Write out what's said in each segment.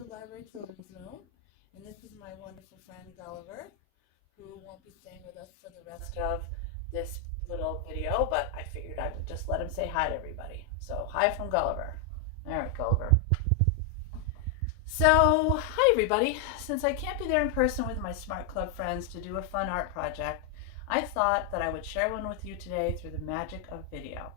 to Library Children's Room, and this is my wonderful friend Gulliver, who won't be staying with us for the rest of this little video, but I figured I would just let him say hi to everybody. So, hi from Gulliver. All right, Gulliver. So, hi everybody. Since I can't be there in person with my Smart Club friends to do a fun art project, I thought that I would share one with you today through the magic of video.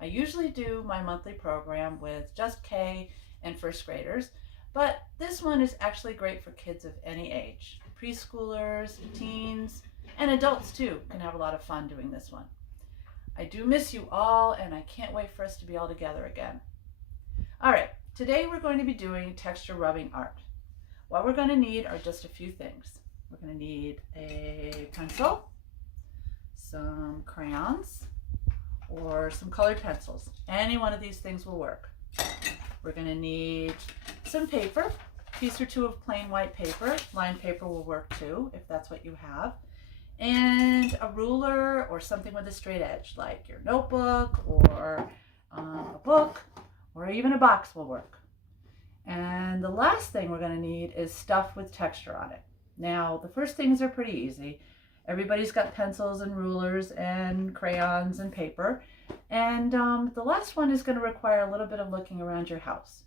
I usually do my monthly program with just K and first graders, but this one is actually great for kids of any age. Preschoolers, teens, and adults too can have a lot of fun doing this one. I do miss you all, and I can't wait for us to be all together again. All right, today we're going to be doing texture rubbing art. What we're going to need are just a few things. We're going to need a pencil, some crayons, or some colored pencils. Any one of these things will work. We're going to need some paper, a piece or two of plain white paper. Lined paper will work too, if that's what you have. And a ruler or something with a straight edge, like your notebook or a book, or even a box will work. And the last thing we're going to need is stuff with texture on it. Now, the first things are pretty easy. Everybody's got pencils and rulers and crayons and paper. And the last one is going to require a little bit of looking around your house.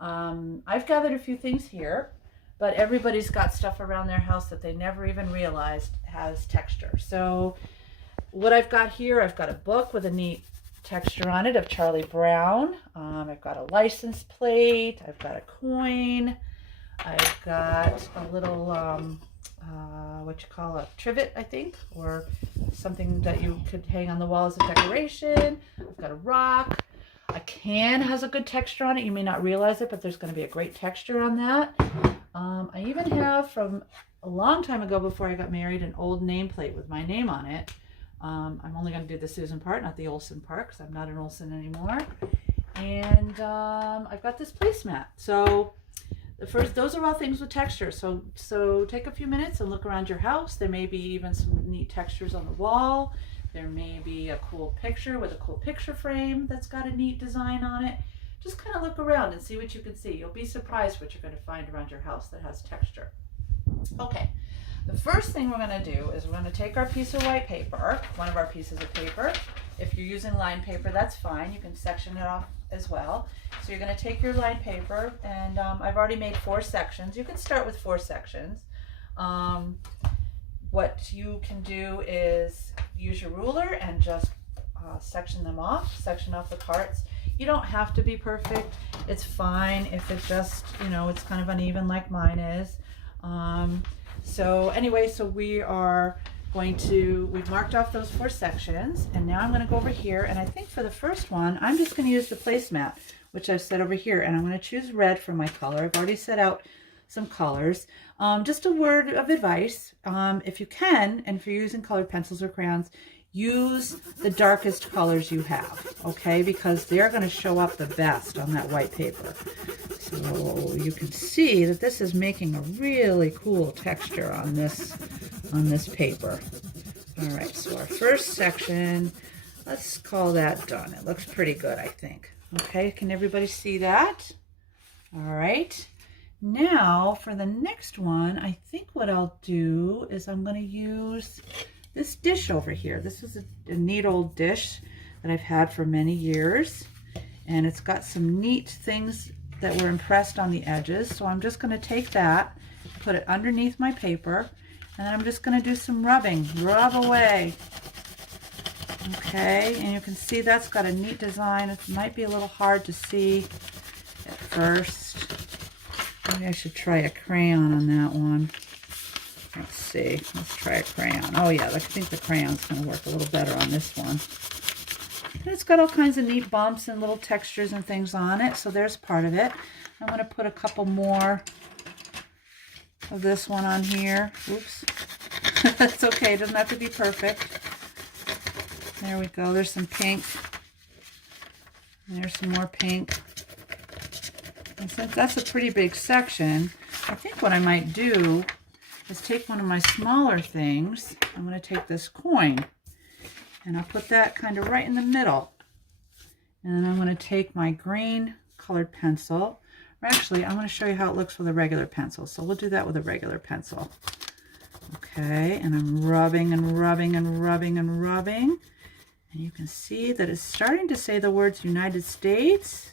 I've gathered a few things here, but everybody's got stuff around their house that they never even realized has texture. So what I've got here, I've got a book with a neat texture on it of Charlie Brown. I've got a license plate. I've got a coin. I've got a little what you call a trivet, I think, or something that you could hang on the wall as a decoration. I've got a rock. A can has a good texture on it. You may not realize it, but there's going to be a great texture on that. I even have, from a long time ago before I got married, an old nameplate with my name on it. I'm only going to do the Susan part, not the Olson part, because I'm not an Olson anymore. And I've got this placemat. So those are all things with texture. So take a few minutes and look around your house. There may be even some neat textures on the wall. There may be a cool picture with a cool picture frame that's got a neat design on it. Just kind of look around and see what you can see. You'll be surprised what you're going to find around your house that has texture. Okay, the first thing we're going to do is we're going to take our piece of white paper, one of our pieces of paper. If you're using lined paper, that's fine. You can section it off as well. So you're going to take your lined paper, and I've already made 4 sections. You can start with 4 sections. What you can do is use your ruler and just section off the parts. You don't have to be perfect. It's fine if it's just, it's kind of uneven like mine is. So anyway, so we've marked off those 4 sections, and now I'm going to go over here, and I think for the first one, I'm just going to use the placemat, which I've set over here, and I'm going to choose red for my color. I've already set out some colors. Just a word of advice, if you can, and if you're using colored pencils or crayons, use the darkest colors you have, okay? Because they're going to show up the best on that white paper. So you can see that this is making a really cool texture on this paper. All right, so our first section, let's call that done. It looks pretty good, I think. Okay, can everybody see that? All right. Now for the next one, I think what I'll do is I'm going to use this dish over here. This is a neat old dish that I've had for many years, and it's got some neat things that were impressed on the edges. So I'm just going to take that, put it underneath my paper, and then I'm just going to do some rubbing. Rub away. Okay, and you can see that's got a neat design. It might be a little hard to see at first. Maybe I should try a crayon on that one. Let's see. Let's try a crayon. Oh yeah, I think the crayon's going to work a little better on this one. And it's got all kinds of neat bumps and little textures and things on it, so there's part of it. I'm going to put a couple more of this one on here. Oops. That's okay. It doesn't have to be perfect. There we go. There's some pink. There's some more pink. And since that's a pretty big section, I think what I might do is take one of my smaller things. I'm going to take this coin, and I'll put that kind of right in the middle. And then I'm going to take my green colored pencil, Or actually, I want to show you how it looks with a regular pencil. So we'll do that with a regular pencil. Okay, and I'm rubbing and rubbing and rubbing and rubbing. And you can see that it's starting to say the words United States.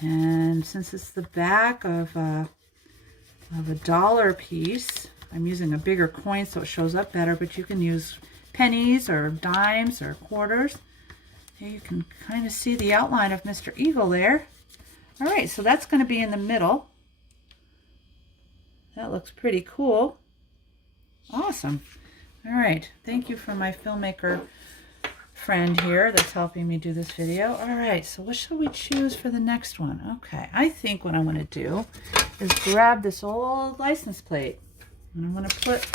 And since it's the back of a dollar piece, I'm using a bigger coin so it shows up better, but you can use pennies or dimes or quarters. Here you can kind of see the outline of Mr. Eagle there. All right, so that's going to be in the middle. That looks pretty cool. Awesome. All right, thank you for my filmmaker friend here that's helping me do this video. All right, so what shall we choose for the next one? Okay, I think what I want to do is grab this old license plate, and I'm going to put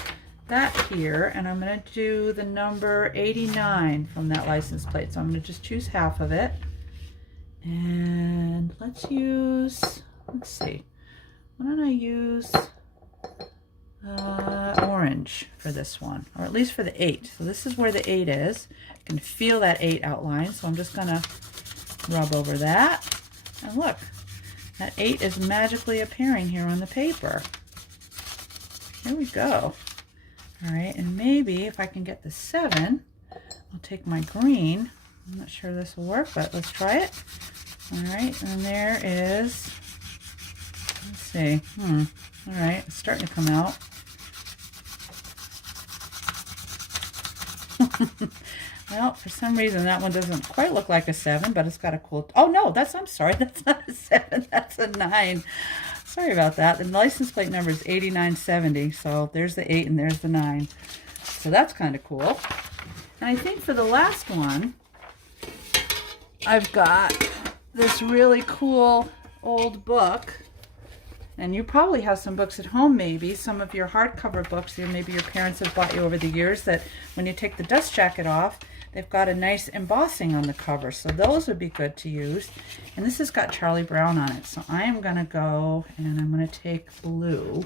that here, and I'm going to do the number 89 from that license plate. So I'm going to just choose half of it, and let's see, why don't I use orange for this one, or at least for the 8. So this is where the 8 is. I can feel that 8 outline, so I'm just going to rub over that. And look, that 8 is magically appearing here on the paper. Here we go. All right, and maybe if I can get the 7, I'll take my green. I'm not sure this will work, but let's try it. All right, and there is, let's see, all right, it's starting to come out. Well, for some reason that one doesn't quite look like a 7, but it's got a cool, oh no, I'm sorry, that's not a 7, that's a 9. Sorry about that. The license plate number is 8970, so there's the 8 and there's the 9. So that's kind of cool. And I think for the last one, I've got this really cool old book. And you probably have some books at home, maybe some of your hardcover books that maybe your parents have bought you over the years, that when you take the dust jacket off, they've got a nice embossing on the cover. So those would be good to use. And this has got Charlie Brown on it. So I am going to go and I'm going to take blue.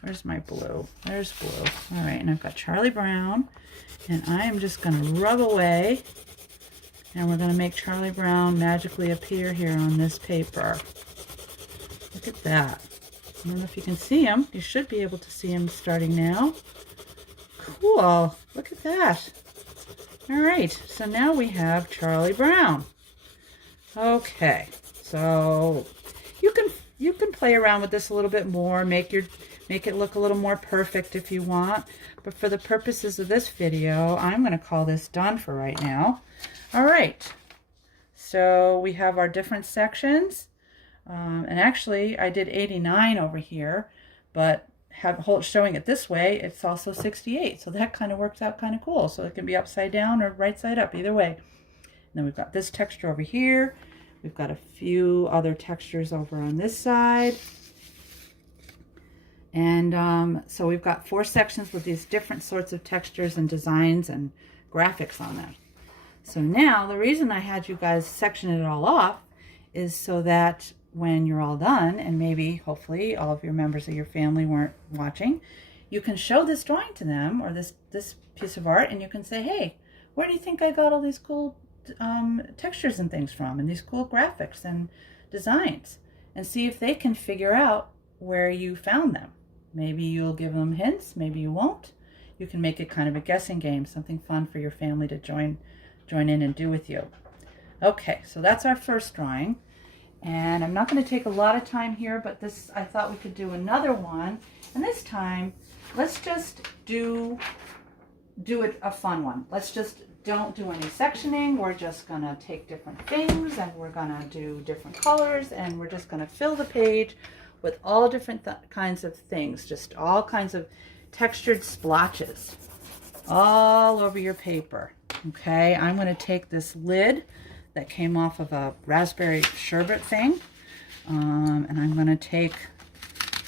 Where's my blue? There's blue. All right, and I've got Charlie Brown. And I am just going to rub away. And we're going to make Charlie Brown magically appear here on this paper. Look at that. I don't know if you can see him. You should be able to see him starting now. Cool. Look at that. All right. So now we have Charlie Brown. Okay. So you can play around with this a little bit more, make it look a little more perfect if you want. But for the purposes of this video, I'm going to call this done for right now. All right. So we have our different sections. And actually, I did 89 over here, but showing it this way, it's also 68. So that kind of works out kind of cool. So it can be upside down or right side up, either way. And then we've got this texture over here. We've got a few other textures over on this side. And so we've got 4 sections with these different sorts of textures and designs and graphics on them. So now, the reason I had you guys section it all off is so that when you're all done, and maybe, hopefully, all of your members of your family weren't watching, you can show this drawing to them, or this piece of art, and you can say, hey, where do you think I got all these cool textures and things from, and these cool graphics and designs, and see if they can figure out where you found them. Maybe you'll give them hints, maybe you won't. You can make it kind of a guessing game, something fun for your family to join in and do with you. Okay, so that's our first drawing. And I'm not going to take a lot of time here, but this, I thought we could do another one. And this time, let's just do it a fun one. Let's just don't do any sectioning. We're just going to take different things, and we're going to do different colors, and we're just going to fill the page with all different kinds of things, just all kinds of textured splotches all over your paper. Okay, I'm going to take this lid that came off of a raspberry sherbet thing, and I'm going to take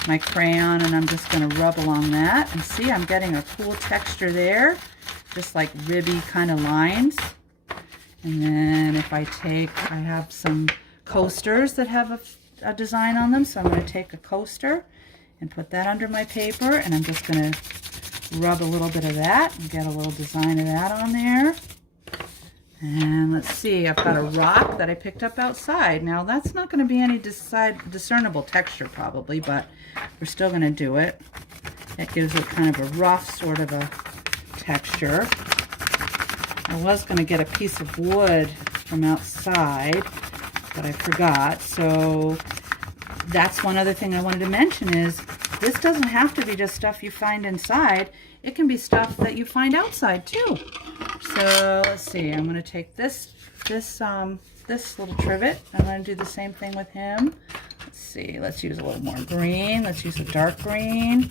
my crayon and I'm just going to rub along that, and see, I'm getting a cool texture there, just like ribby kind of lines. And then if I have some coasters that have a design on them, so I'm going to take a coaster and put that under my paper, and I'm just going to rub a little bit of that and get a little design of that on there. And let's see, I've got a rock that I picked up outside. Now that's not going to be any discernible texture probably, but we're still going to do it. It gives it kind of a rough sort of a texture. I was going to get a piece of wood from outside, but I forgot. So that's one other thing I wanted to mention is this doesn't have to be just stuff you find inside. It can be stuff that you find outside too. So let's see, I'm going to take this little trivet. I'm going to do the same thing with him. Let's see, let's use a little more green. Let's use a dark green.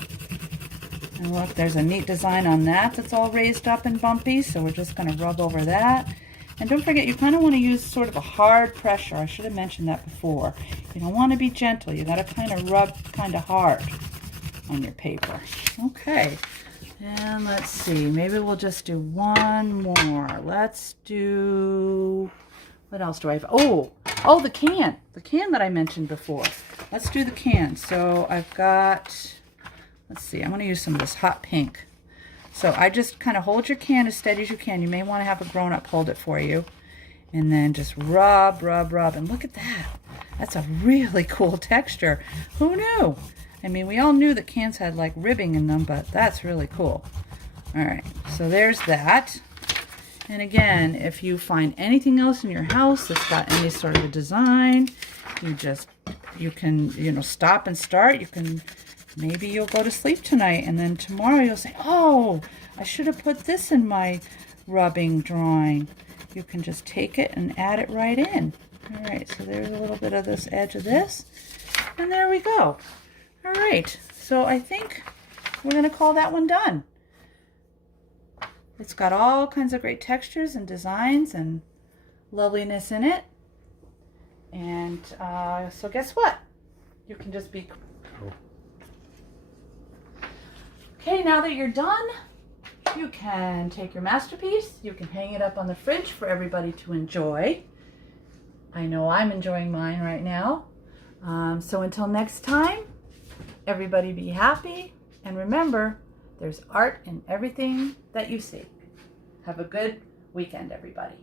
And look, there's a neat design on that that's all raised up and bumpy, so we're just going to rub over that. And don't forget, you kind of want to use sort of a hard pressure. I should have mentioned that before. You don't want to be gentle. You got to kind of rub kind of hard on your paper. Okay. And let's see, maybe we'll just do one more. Let's do, what else do I have? Oh, the can that I mentioned before. Let's do the can. So I've got, let's see, I'm going to use some of this hot pink. So I just kind of hold your can as steady as you can. You may want to have a grown-up hold it for you. And then just rub, rub, rub. And look at that. That's a really cool texture. Who knew? I mean, we all knew that cans had like ribbing in them, but that's really cool. All right, so there's that. And again, if you find anything else in your house that's got any sort of a design, you can stop and start. Maybe you'll go to sleep tonight, and then tomorrow you'll say, oh, I should have put this in my rubbing drawing. You can just take it and add it right in. All right, so there's a little bit of this edge of this, and there we go. All right, so I think we're going to call that one done. It's got all kinds of great textures and designs and loveliness in it. And so guess what? You can just be... Okay, now that you're done, you can take your masterpiece. You can hang it up on the fridge for everybody to enjoy. I know I'm enjoying mine right now. So until next time, everybody be happy, and remember, there's art in everything that you see. Have a good weekend, everybody.